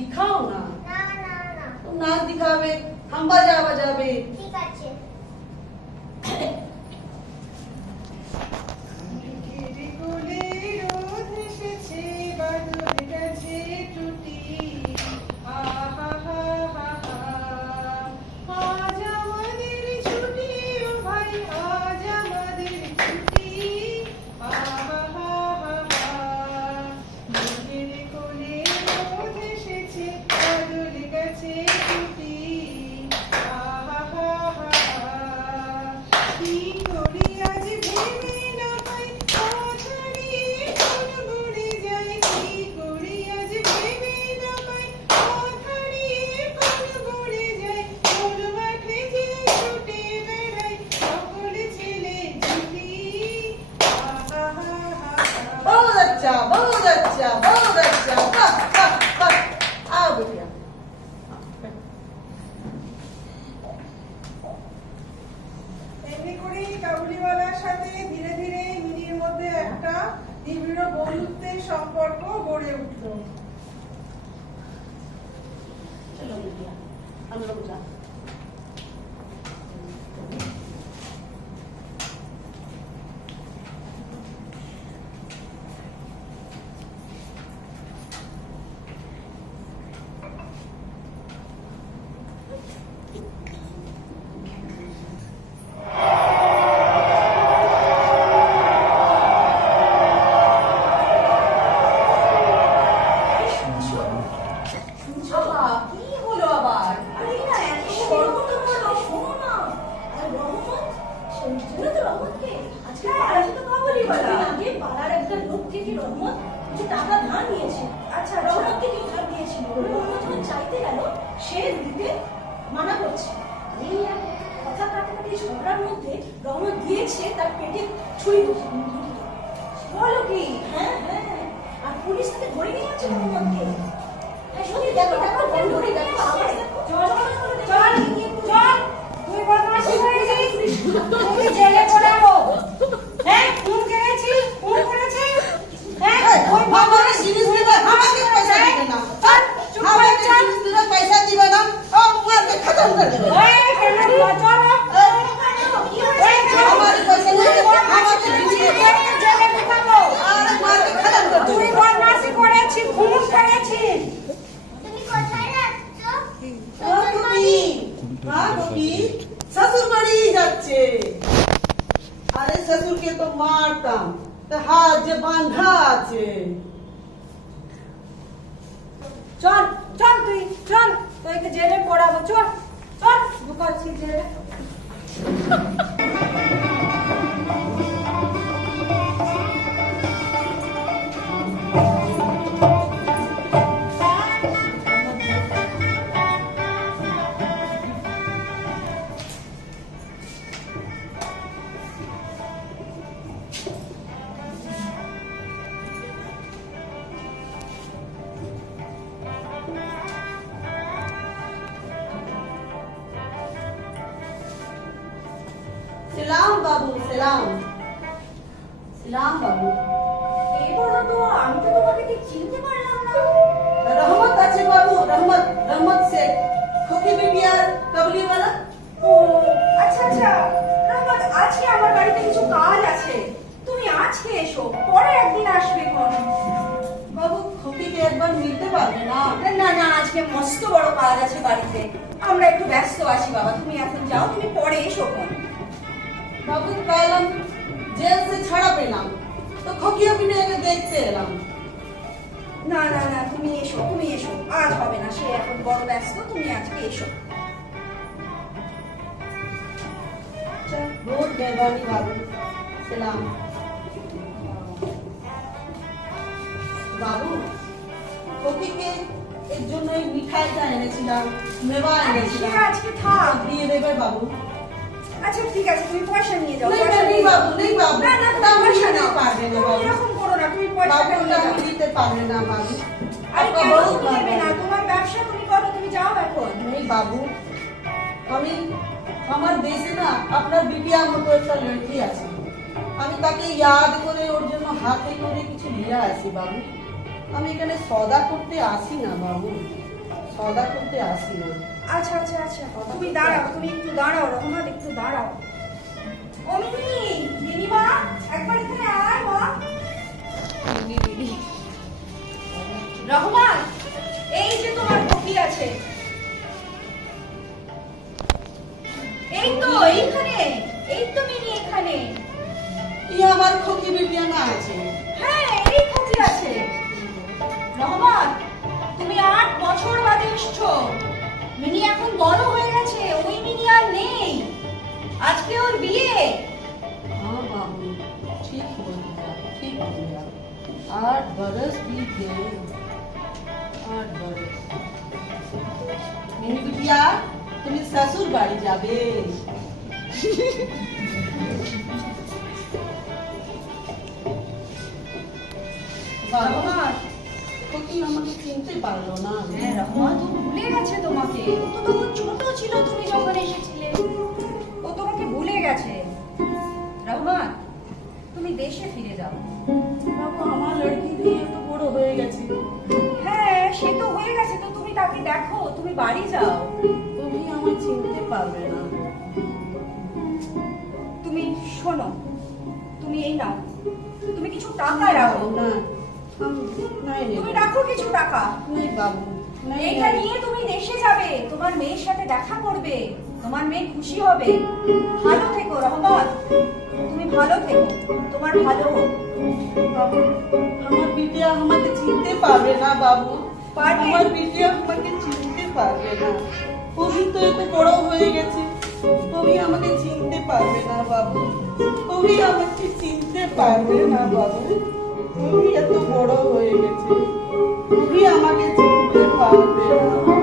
दिखाओ ना। না না না तुम नाच दिखावे, हम बाजा बजावे। ঠিক আছে बहुत अच्छा, बहुत अच्छा। बस बस बस, आओ बेटिया। এমনি করেই কাবুলিওয়ালার সাথে ধীরে ধীরে মিনির মধ্যে একটা নিবিড় বন্ধুত্বের সম্পর্ক গড়ে উঠল। चलो बेटिया, हम लोग जा। ससुरके तो मारताम तो हाथ जे बांधा আছে চল চল তুই চল তোকে জেলে পড়াবো চল চল ঢুকাচ্ছি জেলে सलाम बाबू सलाम सलाम बाबू এই বলো তো আমি তো তোমাকে ঠিক চিনতে পারলাম না रहमत আছে बाबू रहमत रहमत से खोकी बिटिया कबली वाला ও আচ্ছা আচ্ছা রহমত আজকে আমার বাড়িতে কিছু কাজ আছে তুমি আজকে এসো পরে একদিন আসবে কোন बाबू खोकी के एक बार मिलते পারবে না না না আজকে মস্ত বড় কাজ আছে বাড়িতে আমরা একটু ব্যস্ত আছি বাবা তুমি এখন যাও তুমি পরে এসো কোন बाबू कल हम जेल से छड़ा पेलाम तो खोकिया बिटिया के देखते एलाम না না না তুমি এসো আজ হবে না সে এখন বড় ব্যস্ত তুমি আজকে এসো बहुत मेहरबानी बाबू सलाम बाबू खोकी के এর জন্য এই মিঠাইটা এনেছিলাম মেওয়া এনেছিলাম আজকে থাক দিয়ে দেবে বাবু আচ্ছা ঠিক আছে তুমি পয়সা নিয়ে যাও नहीं बाबू नहीं बाबू না না তুমি পয়সা নাও পারবে না তুমি বাবু এরকম করো না তুমি পয়সাটা নিয়ে যাও দিতে পারবে না বাবু আরে आपका কেন बहुत তুমি নেবে না मेहरबानी। তোমার ব্যবসা তুমি করো তুমি যাও এখন नहीं बाबू আমি আমার দেশে না আপনার বিটিয়ার মতো একটা লড়কি আছে আমি তাকে ইয়াদ করে ওর জন্য হাতে করে কিছু নিয়ে আসি বাবু আমি এখানে সদা করতে আসি না বাবু সওদা করতে আসি না। আচ্ছা আচ্ছা আচ্ছা, তুমি দাঁড়াও, তুমি একটু দাঁড়াও রহমান, একটু দাঁড়াও। ও মিনি, মিনিমা একবার এখানে আয় মা। রহমান, এই যে তোমার কপি আছে, এই তো এইখানে, এই তো মিনি এখানে। আমার খোকি বিটিয়া না আছে। হ্যাঁ, এই কপি আছে। রহমান, তুমি 8 বছর বাদে এসছো। মিনি এখন বড় হয়ে গেছে, ওই মিনি আর নেই। আজকে ওর বিয়ে। हाँ बाबू, ठीक हो गया, ठीक हो गया। 8 बरस बीत गए, 8 बरस। मिनी बिटिया, তুমি শ্বশুর বাড়ি যাবে? বাবা, রহমান, খোকি আমাকে চিনতে পারলো না। হ্যাঁ রহমান তো ভুলে গেছে তোমাকে। ও তো তখন ছোট ছিল তুমি যখন এসেছিলে, ও তোমাকে ভুলে গেছে। রহমান, তুমি দেশে ফিরে যাও। বাবু, আমার লড়কি দিয়ে তো বড় হয়ে গেছে। হ্যাঁ, সে তো হয়ে গেছে, তো তুমি তাকে দেখো, তুমি বাড়ি যাও। তুমি আমায় চিনতে পারবে না। তুমি শোনো, তুমি এই নাও, তুমি কিছু টাকা রাখো। না, নাই তুমি রাখো কিছু টাকা। নাই বাবু, নাই। এইটা নিয়ে তুমি দেশে যাবে, তোমার মেয়ের সাথে দেখা করবে, তোমার মেয়ে খুশি হবে। ভালো থেকো রহমান, তুমি ভালো থেকো, তোমার ভালো হোক। বাবু, আমার বিটিয়া আমাকে চিনতে পারবে না বাবু। পারবে। আমার বিটিয়া আমাকে চিনতে পারবে না। ওই তো এত বড় হয়ে গেছে, তুমি আমাকে চিনতে পারবে না বাবু। তুমি আমাকে চিনতে পারবে না বাবু। তুমি এত বড় হয়ে গেছে, তুমি আমাকে চিনতে পারবে না।